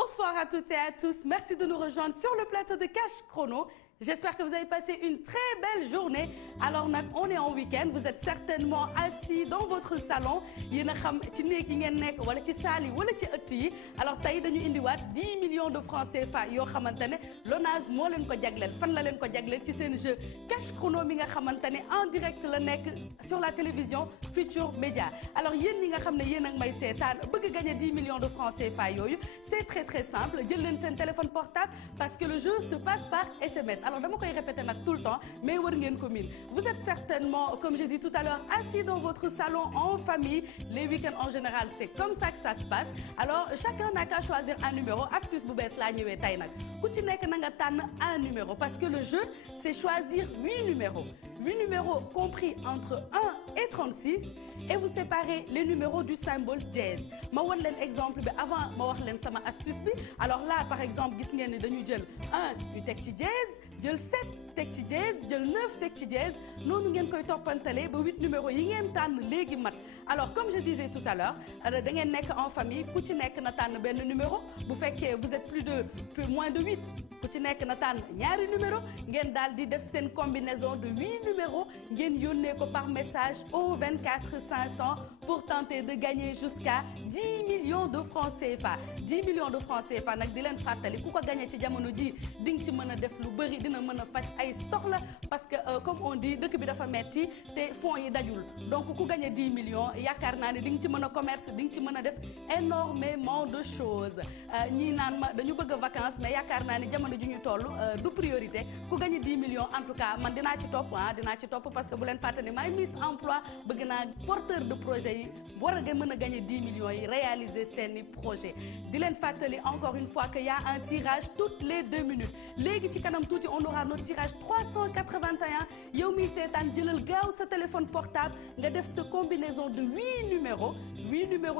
Bonsoir à toutes et à tous. Merci de nous rejoindre sur le plateau de Cash Chrono. J'espère que vous avez passé une très belle journée. Alors on est en week-end. Vous êtes certainement assis dans votre salon. Alors tey dañu indiwaat 10 millions de francs CFA yoo xamante ne l'ONAS moo leen ko jagleel fan la leen ko jagleel ci seen jeu Cash Chrono mi nga xamante ne en direct la nekk sur la télévision Futur Média. Alors yéen ñi nga xam ne yéen ak may seetaan bëgg gagner 10 millions de francs CFA yooyu c'est très simple jël leen seen téléphone portable parce que le jeu se passe par SMS. Alors dama koy répéter nag tout le temps mais war ngeen ko miin. Vous êtes certainement, comme j'ai dit tout à l'heure, assis dans votre salon en famille. Les week-ends en général c'est comme ça que ça se passe. Alors chacun n'a qu'à choisir un numéro. Astuce bu bees laa ñëwee tey nag ku ci nekk na nga tànn un numéro parce que le jeu c'est choisir 8 numéros. 8 numéros compris entre 1 et 36 et vous séparez les numéros du symbole dièse. Ma won leen exemple bi avant ma wax leen sama astuce bi. Alors là par exemple gis ngeen ni dañu jël 1 ñu teg ci dièse jël 7 teg ci dièse jël 9 teg ci dièse noonu ngeen koy toppantale ba 8 numéros yi ngeen tànn léegi mat. Alors comme je disais tout à l'heure da ngeen nekk en famille ku ci nekk na tànn benn numéro bu fekkee vous êtes moins de 8 ku ci nekk na tànn ñaari numéro ngeen daal di def seen combinaison de 8 numéros ngeen yónnee ko par message au 24 500 pour tenter de gagner jusqu'à 10 millions de francs CFA. 10 millions de francs CFA nag di leen fàttali ku ko gagné ci jamono ji di nga ci mën a def lu bëri dina mën a faj ay soxla parce que comme on dit dëkk bi dafa metti te fonds yi dajul donc ku gagné 10 millions yaakaar naa ne di nga ci mën a commerce di nga ci mën a def énormément de choses ñii naan ma dañu bëgg vacances mais yaakaar naa ne jamono ju ñu toll du priorité ku gagné 10 millions en tout cas man dinaa ci topp parce que bu leen fàttali maay Miss Emploi bëgg naa porteur de projet yi war a mën a gagné 10 millions yi réaliser seeni projet di leen fàttali encore une fois qu'il y a un tirage toutes les 2 minutes léegi ci kanam tuuti on aura notre tirage 381 yow mi seetaan jëlal gaaw sa téléphone portable nga def sa combinaison de 8 numéros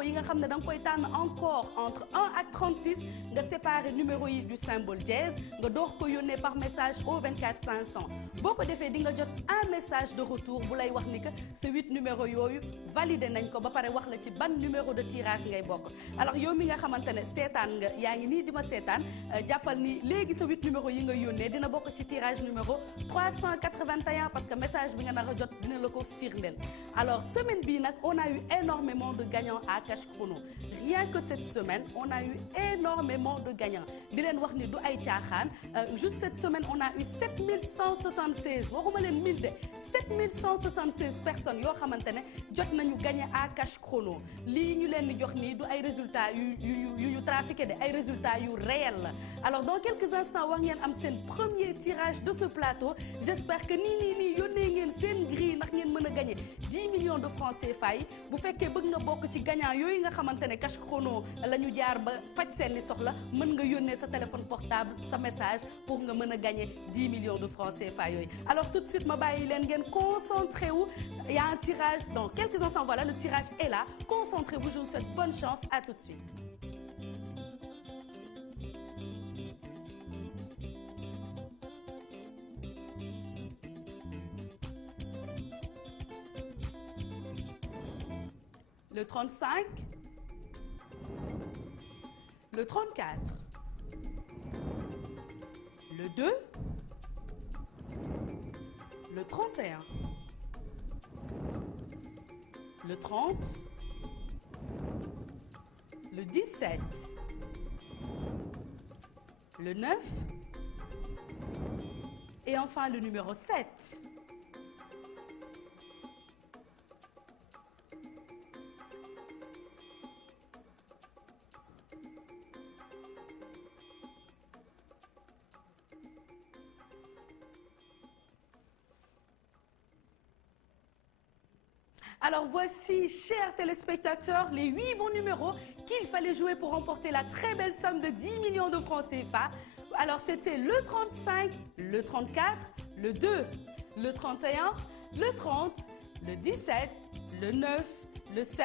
yi nga xam ne da nga koy tànn encore entre 1 ak 36 nga séparer numéros yi du symbole dièse nga door ko yónnee par message au 24 500 boo ko defee di nga jot un message de retour bu lay wax ni que ce 8 numéros yooyu validé nañ ko ba pare wax la ci ban numéro de tirage ngay bokk. Alors yow mi nga xamante ne seetaan nga yaa ngi nii di ma seetaan jàppal ni léegi sa 8 numéros yi nga yónnee dina bokk ci tirage numéro 381 parce que message bi nga nar a jot dina la ko firndeel. Alors semaine bii nag on a eu énormément de gagnants à Cash Chrono. Rien que cette semaine on a eu énormément de gagnants di leen wax ni du ay caaxaan juste cette semaine on a eu 7176 waxuma leen 1000 de 7176 personnes yoo xamante ne jot nañu gagné à Cash Chrono lii ñu leen di jox nii du ay résultats yu ñu trafiqué de ay résultats yu réel la. Alors dans quelques instants war ngeen am seen premier tirage de ce plateau j'espère que nii yónnee ngeen seen grille ndax ngeen mën a gagné 10 millions de francs CFA yi bu fekkee bëgg nga bokk ci gagnant yooyu nga xamante ne Cash Chrono la ñu jaar ba faj seeni soxla mën nga yónnee sa téléphone portable sa message pour nga mën a gagné 10 millions de francs CFA yooyu. Alors tout de suite ma bàyyi leen ngeen concentré wu il y a un tirage dans quelques instants voilà le tirage est là concentrez-vous je vous souhaite bonne chance à tout de suite. Le 35, le 34, le 2, le 31, le 30, le 17, le 9 et enfin le numéro 7. Alors voici, chers téléspectateurs, les 8 bons numéros qu'il fallait jouer pour remporter la très belle somme de 10 millions de francs CFA. Alors c'était le 35, le 34, le 2, le 31, le 30, le 17, le 9, le 7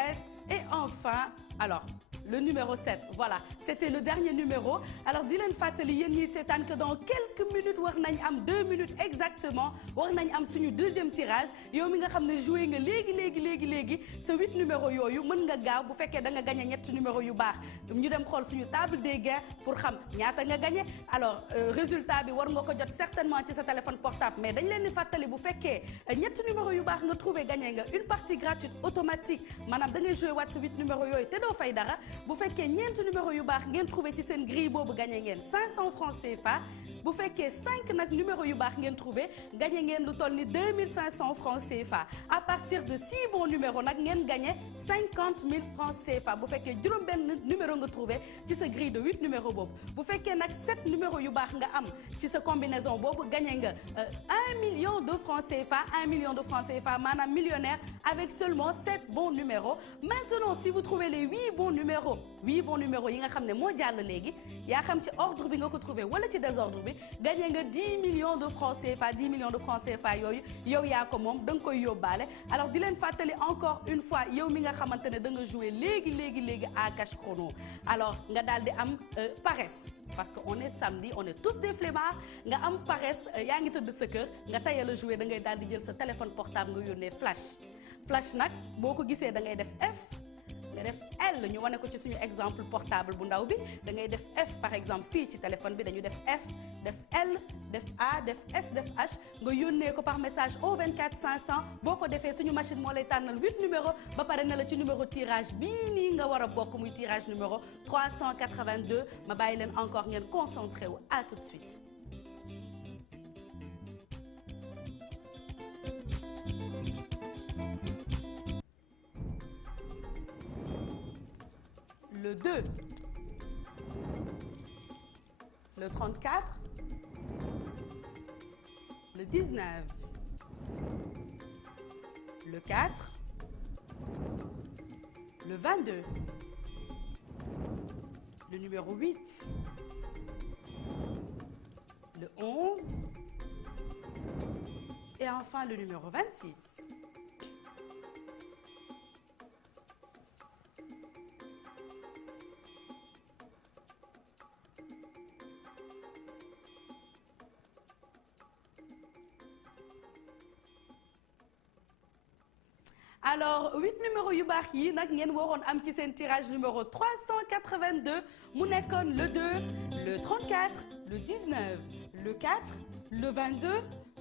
et enfin, alors le numéro 7 voilà c'était le dernier numéro alors di leen fàttali yéen ñiy seetaan que dans quelques minutes war nañ am 2 minutes exactement war nañ am suñu deuxième tirage yow mi nga xam ne joué nga léegi sa 8 numéros yooyu mën nga gaaw bu fekkee da nga gagné ñetti numéro yu baax ñu dem xool suñu table des gains pour xam ñaata nga gagné alors résultat bi war nga ko jot certainement ci sa téléphone portable mais dañ leen di fàttali bu fekkee ñetti numéro yu baax nga trouvé gagné nga une partie gratuite automatique maanaam da ngay joué waat sa 8 numéro yooyu te doo fay dara bu fekkee ñeenti numéro yu baax ngeen trouvé ci seen grille boobu gagné ngeen 500 francs CFA bu fekkee 5 nag numéro yu baax ngeen trouvé gagné ngeen lu toll ni 2500 francs CFA à partir de 6 bons numéros nag ngeen gagné 50 000 francs CFA bu fekkee juróom-benn numéro nga trouvé ci sa grille de 8 numéro boobu bu fekkee nag 7 numéro yu baax nga am ci sa combinaison boobu gagné nga 1 million de francs CFA 1 million de francs CFA maanaam millionnaire avec seulement 7 bons numéros maintenant si vous trouvez les 8 bons numéros yi nga xam ne moo jàll léegi yaa xam ci ordre bi nga ko trouvé wala ci désordre bi gagné nga 10 millions de francs CFA 10 millions de francs CFA yooyu yow yaa ko moom da nga koy yóbbaale alors di leen fàttali encore une fois yow mi nga xamante ne da nga joué léegi à cash chrono alors nga daal di am paresse parce que on est samedi on est tous des flemmards nga am paresse yaa ngi tëdd sa kër nga tayal a joué da ngay daal di jël sa téléphone portable nga yónnee flash nag boo ko gisee da ngay def F nga def L ñu wane ko ci suñu exemple portable bu ndaw bi da ngay def F par exemple fii ci téléphone bi dañu def F def L def A def S def H nga yónnee ko par message au 24 500 boo ko defee suñu machine moo lay tànnal 8 numéro ba pare na la ci numéro tirage bii nii nga war a bokk muy tirage numéro 382 ma bàyyi leen encore ngeen concentré wu à tout de suite. Le 2, le 34, le 19, le 4, le 22, le numéro 8, le 11 et enfin le numéro 26. alors 8 numéros yu baax yi nag ngeen waroon am ci seen tirage numéro 382 mu nekkoon le 2 le 34 le 19 le 4 le 22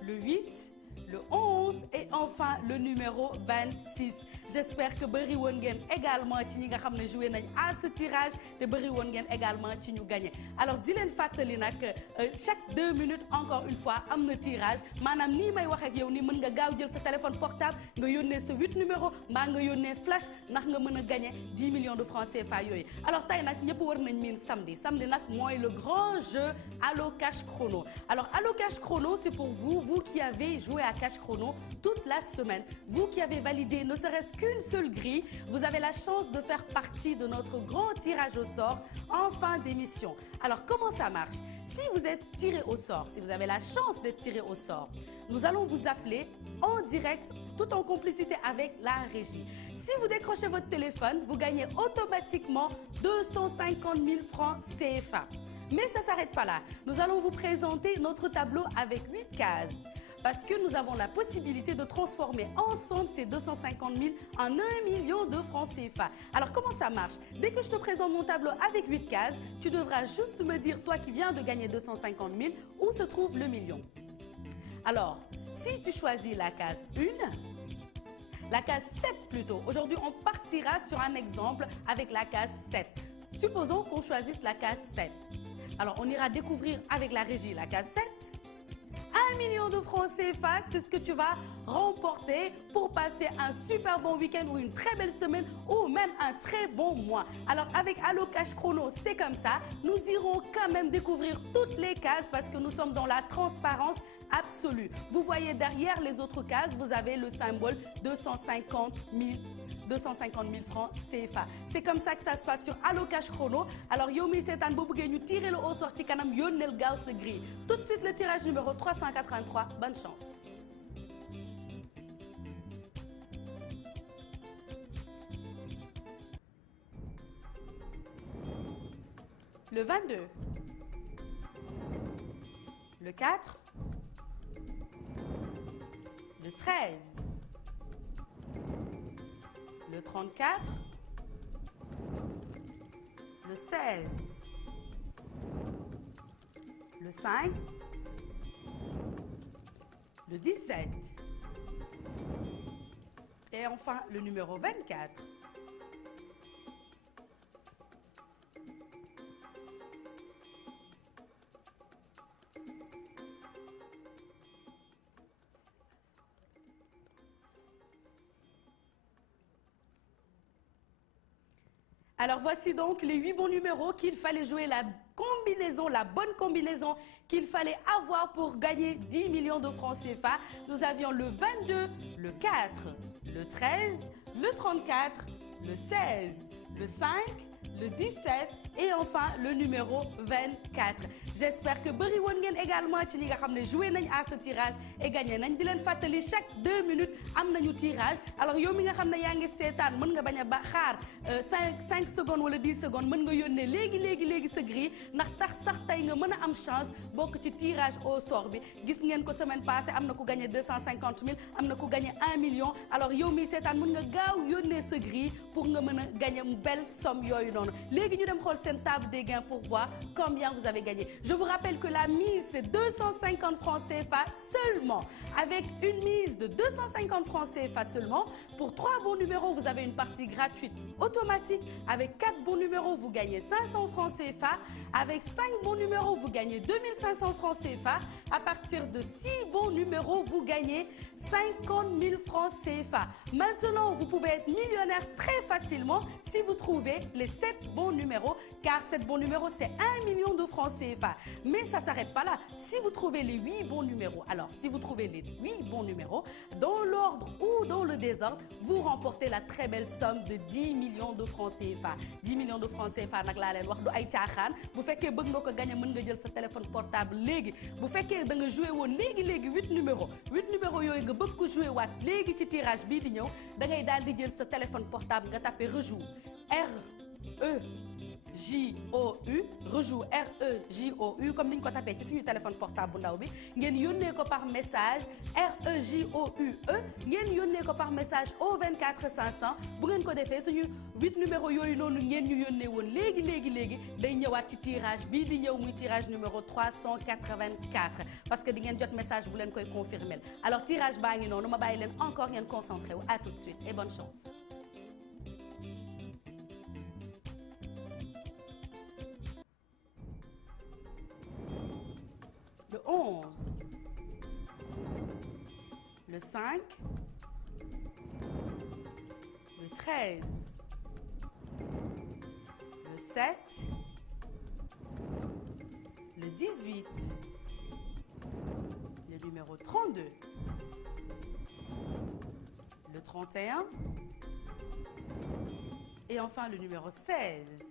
le 8 le 11 et enfin le numéro 26 j'espère que bëri woon ngeen également ci ñi nga xam ne joué nañ à ce tirage te bëri woon ngeen également ci ñu gagné alors di leen fàttali nag chaque 2 minutes encore une fois am na tirage maanaam nii may wax ak yow nii mën nga gaaw jël sa téléphone portable nga yónnee sa 8 numéro mbaa nga yónnee flash ndax nga mën a gagné 10 millions de francs CFA yooyu alors tey nag ñëpp war nañ miin samedi nag mooy le grand jeu Allo Cash Chrono alors Allo Cash Chrono c'est pour vous qui avez joué à Cash Chrono toute la semaine vous qui avez validé ne serait-ce qu'une seule grille, vous avez la chance de faire partie de notre grand tirage au sort en fin d'émission. Alors comment ça marche? Si vous êtes tiré au sort, si vous avez la chance d'être tiré au sort, nous allons vous appeler en direct, tout en complicité avec la régie. Si vous décrochez votre téléphone, vous gagnez automatiquement 250 000 francs CFA. Mais ça ne s'arrête pas là. Nous allons vous présenter notre tableau avec 8 cases. Parce que nous avons la possibilité de transformer ensemble ces 250 000 en 1 million de francs CFA. Alors comment ça marche? Dès que je te présente mon tableau avec 8 cases, tu devras juste me dire, toi qui viens de gagner 250 000, où se trouve le million. Alors, si tu choisis la case 1, la case 7 plutôt, aujourd'hui on partira sur un exemple avec la case 7. Supposons qu'on choisisse la case 7. Alors on ira découvrir avec la régie la case 7. 1 million de francs CFA, c'est ce que tu vas remporter pour passer un super bon week-end ou une très belle semaine ou même un très bon mois. Alors avec Allo Cash Chrono, c'est comme ça. Nous irons quand même découvrir toutes les cases parce que nous sommes dans la transparence absolue. Vous voyez derrière les autres cases, vous avez le symbole 250 000 francs CFA. C'est comme ça que ça se passe sur Allo Cash Chrono. Alors yow mi seetaan boo bëggee ñu tirer le au sort ci kanam yónneel gaaw sa grille. Tout de suite le tirage numéro 383. Bonne chance. le 22, le 4, le 13, le 34, le 16, le 5, le 17 et enfin le numéro 24. Alors voici donc les 8 bons numéros qu'il fallait jouer, la combinaison, la bonne combinaison qu'il fallait avoir pour gagner 10 millions de francs CFA. Nous avions le 22, le 4, le 13, le 34, le 16, le 5, le 17 et enfin le numéro 24. J'espère que bëri woon ngeen également ci ñi nga xam ne joué nañ à ce tirage et gagné nañ di leen fàttali chaque 2 minutes am nañu tirage. Alors yow mi nga xam ne yaa ngi seetaan mën nga bañ a xaar 5 secondes wala 10 secondes mën nga yónnee léegi sa grille ndax sax tey nga mën a am chance bokk ci tirage au sort bi. Gis ngeen ko semaine passée am na ku gagné 250 000 am na ku gagné 1 million. Alors yow mi seetaan mën nga gaaw yónnee sa grille pour nga mën a gagné une belle somme yooyu noonu. Léegi ñu dem xool seen table des gains pour voir combien vous avez gagné. Je vous rappelle que la mise c'est 250 francs CFA seulement. Avec une mise de 250 francs CFA seulement, pour 3 bons numéros, vous avez une partie gratuite automatique. Avec 4 bons numéros, vous gagnez 500 francs CFA. Avec 5 bons numéros, vous gagnez 2500 francs CFA. À partir de 6 bons numéros, vous gagnez 50 000 francs CFA. Maintenant, vous pouvez être millionnaire très facilement si vous trouvez les 7 bons numéros, car 7 bons numéros, c'est 1 million de francs CFA. Mais ça ne s'arrête pas là. Si vous trouvez les 8 bons numéros, alors si vous trouvez les 8 bons numéros, dans l'ordre ou dans le désordre, vous remportez la très belle somme de 10 millions de francs CFA. 10 millions de francs CFA, nak la len wax du ay tiaxan. Bu fekkee bëgg nga ko gagner mën nga jël sa téléphone portable légui. Bu fekkee da nga jouer won légui 8 numéros. 8 numéros yoy nga bëgg ko jouer waat légui ci tirage bi di ñëw, da ngay dal di jël sa téléphone portable nga taper rejoue. REJOU, rejoue REJOU comme ni ñu ko tapé ci suñu téléphone portable bu ndaw bi ngeen yónnee ko par message REJOUE ngeen yónnee ko par message au 24 500 bu ngeen ko defee suñu 8 numéros yooyu noonu ngeen ñu yónnee woon léegi day ñëwaat ci tirage bii di ñëw muy tirage numéro 384 parce que di ngeen jot message bu leen koy confirmer. Alors tirage baa ngi noonu ma bàyyi leen encore ngeen concentré wu. À tout de suite et bonne chance. Le 11, le 5, le 13, le 7, le 18, le numéro 32, le 31 et enfin le numéro 16.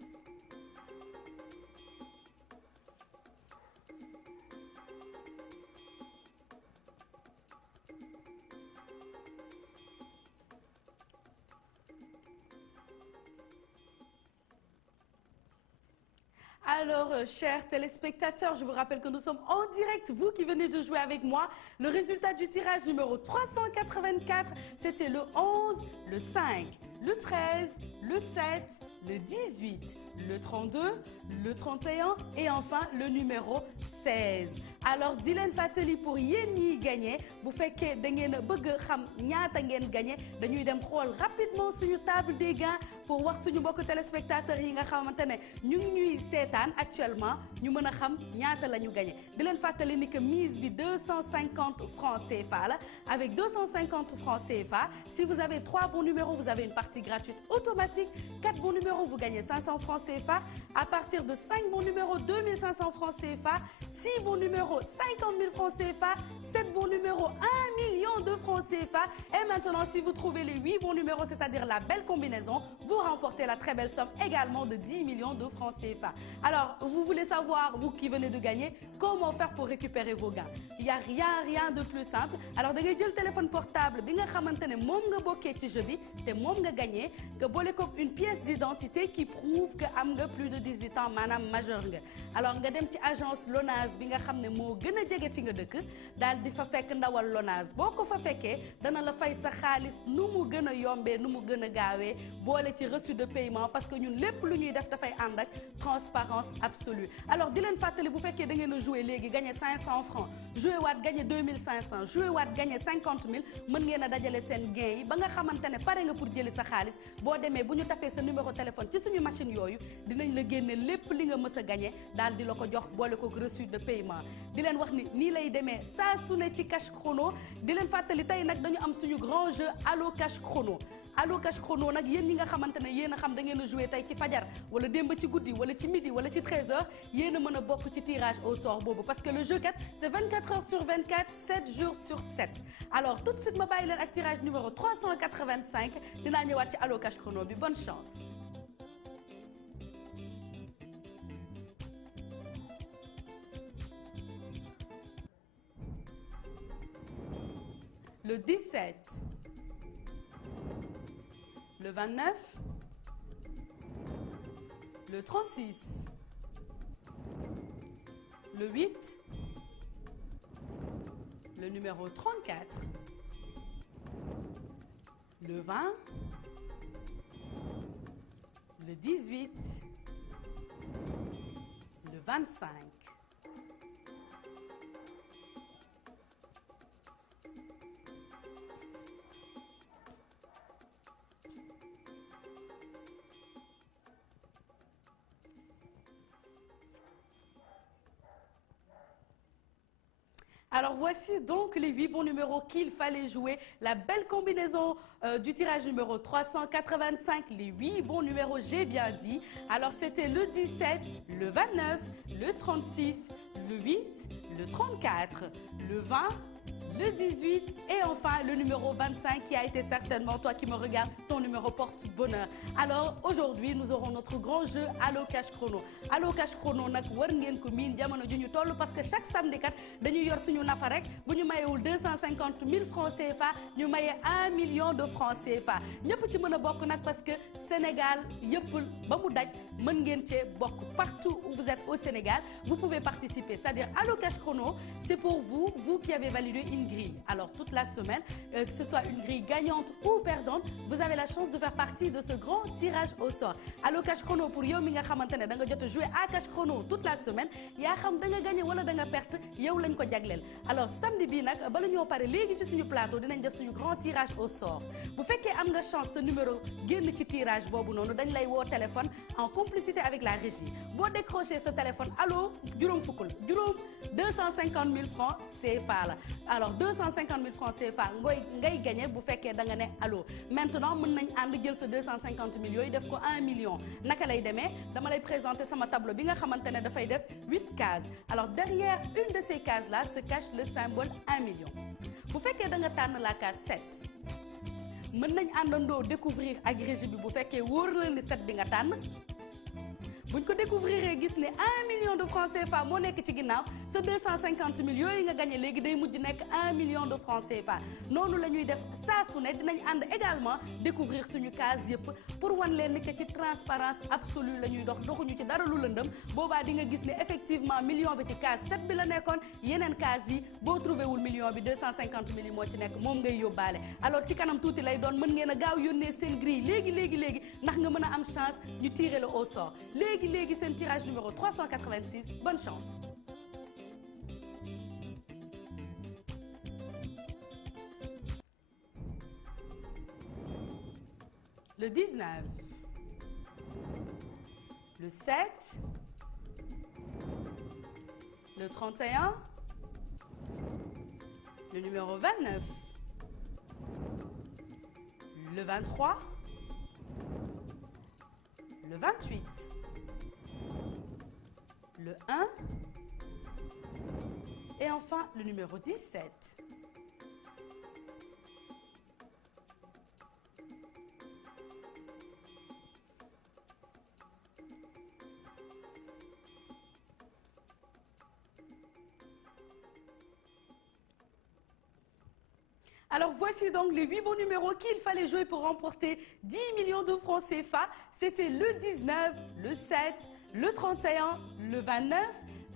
Alors, chers téléspectateurs, je vous rappelle que nous sommes en direct, vous qui venez de jouer avec moi. Le résultat du tirage numéro 384, c'était le 11, le 5, le 13, le 7, le 18, le 32, le 31 et enfin le numéro 16. Alors di leen fàttali pour yéen ñiy gagné bu fekkee da ngeen bëgg xam ñaata ngeen gagné dañuy dem xool rapidement suñu table des gains pour wax suñu mbokk téléspectateurs yi nga xamante ne ñu ngi ñuy seetaan actuellement ñu mën a xam ñaata la ñu gagné. Di leen fàttali ni que mise bi 250 francs CFA la. Avec 250 francs CFA, si vous avez 3 bons numéros, vous avez une partie gratuite automatique. 4 bons numéros, vous gagnez 500 francs CFA. À partir de 5 bons numéros, 2500 francs CFA. 6 bons numéros, 50 000 francs CFA. 7 bons numéros, 1 million de francs CFA. Et maintenant, si vous trouvez les 8 bons numéros, c'est-à-dire la belle combinaison, vous remportez la très belle somme également de 10 millions de francs CFA. Alors, vous voulez savoir, vous qui venez de gagner, comment faire pour récupérer vos gains? Il n'y a rien de plus simple. Alors, da ngay jël téléphone portable bi nga xamante ne moom nga bokkee ci jeu bi te moom nga gagné nga boole ko une pièce d'identité qui prouve que am nga plus de 18 ans maanaam majeur nga. Alors nga dem ci agence Lonase bi nga xam ne moo gën a jege fi nga dëkk daal di fa fekk ndawal Lonase boo ko fa fekkee dana la fay sa xaalis nu mu gën a yombee nu mu gën a gaawee boole ci reçu de paiement parce que ñun lépp lu ñuy def dafay ànd ak transparence absolue. Alors di leen fàttali bu fekkee da ngeen a joué léegi gagné 500 francs joué waat gagné 2500 joué waat gagné 50 000 mën ngeen a dajale seen gain yi ba nga xamante ne pare nga pour jëli sa xaalis boo demee bu ñu tapé sa numéro téléphone ci suñu machine yooyu dinañ la génne lépp li nga mës a gagné daal di la ko jox boole ko reçu de paiement. di leen wax ni nii lay demee saa su ne ci cash chrono di leen fàttali tey nag dañu am suñu grand jeu allo cash chrono. allo cash chrono nag yéen ñi nga xamante ne yéen a xam da ngeen a joué tey ci fajar wala démb ci guddi wala ci midi wala ci 13h yéen a mën a bokk ci tirage au sort boobu parce que le jeu kat c'est 24 heures sur 24 7 jours sur 7. alors tout de suite ma bàyyi leen ak tirage numéro 385 dinaa ñëwaat ci allo cash chrono bi bonne chance. Le 17. Le 29, le 36, le 8, le numéro 34, le 20, le 18, le 25. Alors voici donc les 8 bons numéros qu'il fallait jouer. La belle combinaison du tirage numéro 385, les 8 bons numéros, j'ai bien dit. Alors c'était le 17, le 29, le 36, le 8, le 34, le 20, le 18 et enfin le numéro 25 qui a été certainement, toi qui me regardes, ton numéro porte bonheur. Alors aujourd'hui nous aurons notre grand jeu Allo Cash Chrono. Allo Cash Chrono nag war ngeen ko miin jamono ju ñu toll parce que chaque samedi kat dañuy yor suñu nafa rek bu ñu mayewul 250 000 francs CFA ñu maye 1 million de francs CFA ñëpp ci mën a bokk nag parce que Sénégal yëpp ba mu daj mën ngeen cee bokk partout où vous êtes au Sénégal vous pouvez participer. C'est-à-dire Allo Cash Chrono c'est pour vous qui avez validé une grille. Alors toute la semaine, que ce soit une grille gagnante ou perdante, vous avez la chance de faire partie de ce grand tirage au sort. Allo Cash Chrono pour yow mi nga xamante ne da nga jot a jouer à Cash Chrono toute la semaine yaa xam da nga gagné wala da nga perte yow lañ ko jagleel. Alors samedi bii nag bala ñoo pare léegi ci suñu plateau dinañ def suñu grand tirage au sort bu fekkee am nga chance sa numéro génn ci tirage boobu noonu dañ lay woo téléphone en complicité avec la régie boo décroché sa téléphone allo juróom fukk la juróom 250 000 francs CFA la. Alors 250 000 francs CFA ngay gagné bu fekkee da nga ne allo maintenant mën nañ ànd jël sa 250 000 yooyu def ko 1 million naka lay demee dama lay présenter sama tableau bi nga xamante ne dafay def 8 cases. Alors derrière une de ces cases là se cache le symbole 1 million bu fekkee da nga tànn la case 7 mën nañ àndandoo découvrir ak régie bi bu fekkee wóor la ni 7 bi nga tànn. buñ ko découvrir gis ne 1 million de francs CFA moo nekk ci ginnaaw sa 250 000 yooyu nga gagné léegi day mujj nekk 1 million de francs CFA noonu la ñuy def saa su ne dinañ ànd également découvrir suñu case yëpp pour wan leen ni que ci transparence absolue la ñuy doxuñu ci dara lu lëndëm boobaa di nga gis ne effectivement million bi ci case 7 bi la nekkoon yeneen case yi boo trouvé wul million bi 250 000 yi moo ci nekk moom ngay yóbbaale. alors ci kanam tuuti lay doon mën ngeen a gaaw yónnee seen grille léegi ndax nga mën a am chance ñu tirer le au sort léegi seen tirage numéro 386 bonne chance. Le 19, le 7, le 31, le numéro 29, le 23, le 28, le 1 et enfin le numéro 17. Alors voici donc les 8 bons numéros qu'il fallait jouer pour remporter 10 millions de francs CFA. C'était le 19, le 7, le 31, le 29,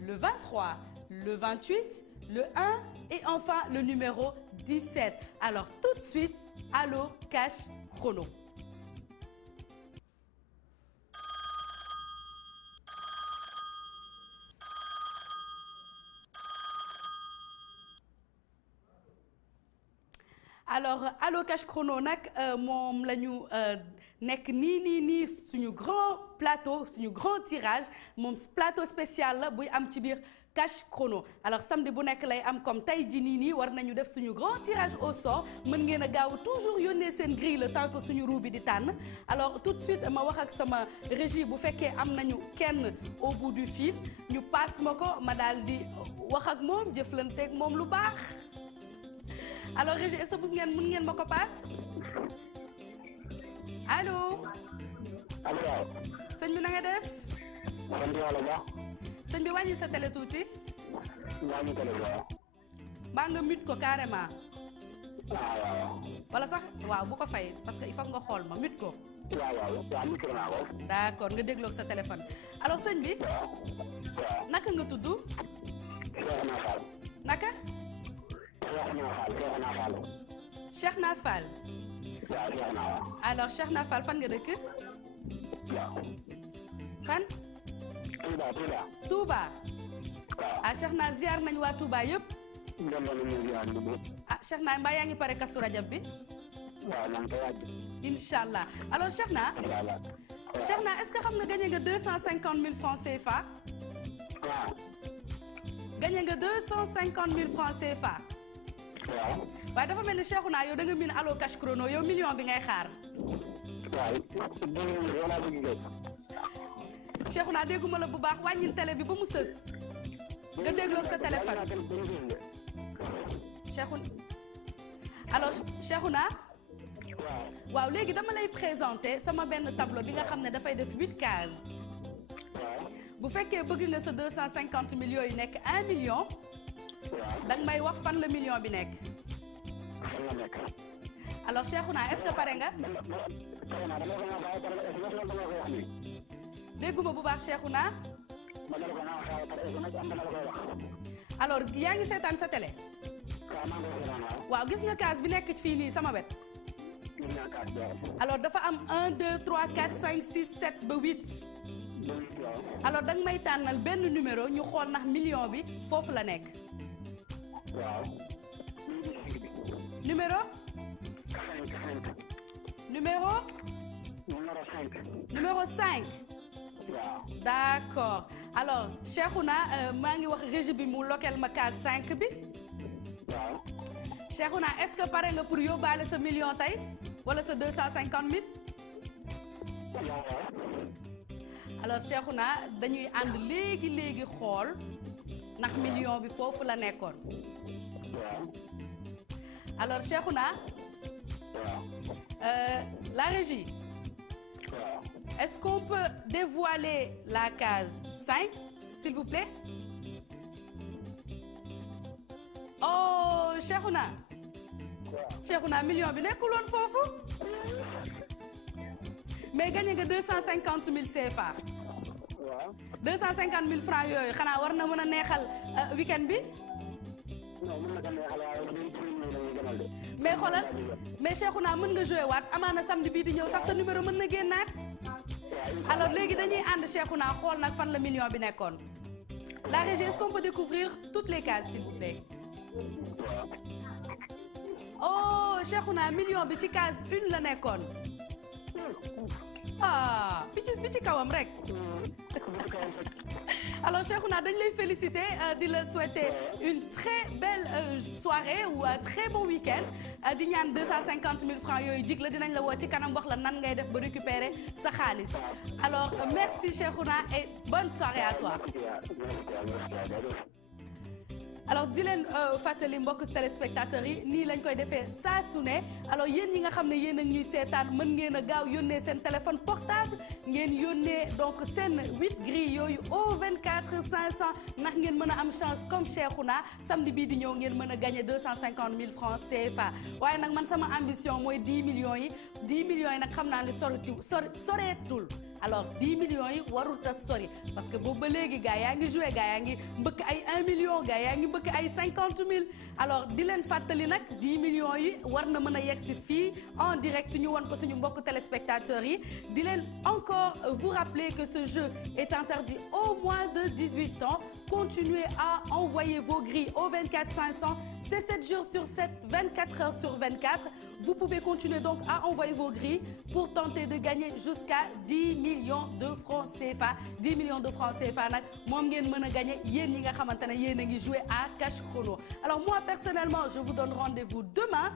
le 23, le 28, le 1 et enfin le numéro 17. Alors tout de suite, Allo Cash Chrono. Alors Allo Cash Chrono nag moom la ñu nekk nii suñu grand plateau suñu grand tirage moom plateau spécial la buy am ci biir Cash Chrono. Alors samedi bu nekk lay am comme tey jii nii war nañu def suñu grand tirage au sort mën ngeen a gaaw toujours yónnee seen grille le temps que suñu roue bi di tànn. Alors tout de suite ma wax ak sama régie bu fekkee am nañu kenn au bout du fil ñu passe ma ko ma daal di wax ak moom jëflanteeg moom lu baax. Alors Régie est-ce que mën ngeen ma ko paas allo. allo. sëñ bi na nga def. sant yàlla ba. sëñ bi wàññi sa télé tuuti. wàññi télé ba. mbaa nga mute ko carrément. waaw. wala sax waaw bu ko fay parce que il faut nga xool ma mute ko. waaw mute naa ko. d'accord nga dégloog sa téléphone. alors sëñ bi. waaw. naka nga tudd. Cheikhna Fall. naka. Cheikhna Fall. waaw Cheikhna waaw. alors Cheikhna Fall fan nga dëkk. waaw. fan. Touba. Touba. waaw. ah Cheikhna ziar nañu waa Touba yëpp. ah Cheikhna mbaa yaa ngi pare Kazu Rajab bi. waaw man kay waaj. Inch'Allah alors Cheikhna. Cheikhna est-ce que xam nga gagné nga 250 000 francs CFA. waaw. gagné nga 250 000 francs CFA. waaw. waaye dafa mel ni Cheikhouna yow da nga miin Allo Cash Chrono yow million bi ngay xaar. Cheikhouna dégguma la bu baax wàññil télé bi ba mu sës. nga dégloog sa téléphone. Cheikhouna alors Cheikhouna. waaw léegi dama lay présenter sama benn tableau bi nga xam ne dafay def 8 cases. bu fekkee bëgg nga sa 250 millions yu nekk 1 million. danga may wax fan la million bi nekk. alors Cheikhouna est-ce que pare nga. dégguma bu baax Cheikhouna. alors yaa ngi seetaan sa télé. waaw gis nga case bi nekk fii nii sama wet. alors dafa am 1 2 3 4 5 6 7 ba 8. alors danga may tànnal benn numéro ñu xool ndax million bi foofu la nekk. waaw. numéro. numéro. numéro 5. waaw. d'accord alors Cheikhouna maa ngi wax régie bi mu lokel ma case 5 bi. waaw. Cheikhouna est-ce que pare nga pour yóbbaale sa million tey wala sa 250 000. alors Cheikhouna dañuy ànd léegi xool ndax million bi foofu la nekkoon. alors Cheikhouna. la régie. est-ce qu'on peut dévoiler la case 5 s'il vous plaît. oh Cheikhouna. Cheikhouna million bi nekkul woon foofu. mais gagné nga 250 000 CFA. waaw. 250 000 francs yooyu xanaa war na mën a neexal week-end bi. non mën na ko neexal waaye mais xoolal mais Cheikhouna mën nga jouer waat amaana samedi bii di ñëw sax sa numéro mën na génnaat. alors léegi dañuy ànd Cheikhouna xool nag fan la million bi nekkoon. la régie est-ce qu'on peut découvrir toutes les cases s'il vous plaît. oh Cheikhouna million bi ci case 1 la nekkoon. ah bi ci kawam rek. alors Cheikhouna dañ lay féliciter di la souhaiter une très belle soirée ou un très bon week-end di ñaan 250 000 francs yooyu jig la dinañ la woo ci kanam wax la nan ngay def ba récupérer sa xaalis alors merci Cheikhouna et bonne soirée à toi. alors di leen fàttali mbokk téléspectateurs yi nii lañ koy defee saa su ne alors yéen ñi nga xam ne yéen a ñuy seetaan mën ngeen a gaaw yónnee seen téléphone portable ngeen yónnee donc seen 8 grilles yooyu au 24 500 ndax ngeen mën a am chance comme Cheikhouna samedi bii di ñëw ngeen mën a gagné 250 000 francs CFA waaye nag man sama ambition mooy 10 millions yi 10 millions yi nag xam naa ne soreetul alors 10 millions yi warut a sori parce que boobu ba léegi gars yaa ngi joué gars yaa ngi mbëkk ay 1 million gars yaa ngi mbëkk ay 50 000 alors di leen fàttali nag 10 millions yi war na mën a yegg si fii en direct ñu won ko suñu mbokk téléspectateurs yi di leen encore vous rappeler que ce jeu est interdit au moins de 18 ans continuez à envoyer vos grilles au 24 500 c'est 7 jours sur 7 24 heures sur 24 vous pouvez continuer donc à envoyer vos grilles pour tenter de gagner jusqu'à 10 millions de francs CFA 10 millions de francs CFA nag moom ngeen mën a gagner yéen ñi nga xamante ne yéen a ngi jouer à Cash Chrono alors moi personnellement je vous donne rendez-vous demain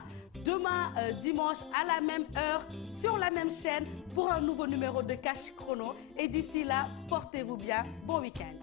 dimanche à la même heure sur la même chaîne pour un nouveau numéro de Cash Chrono et d'ici là portez-vous bien bon week-end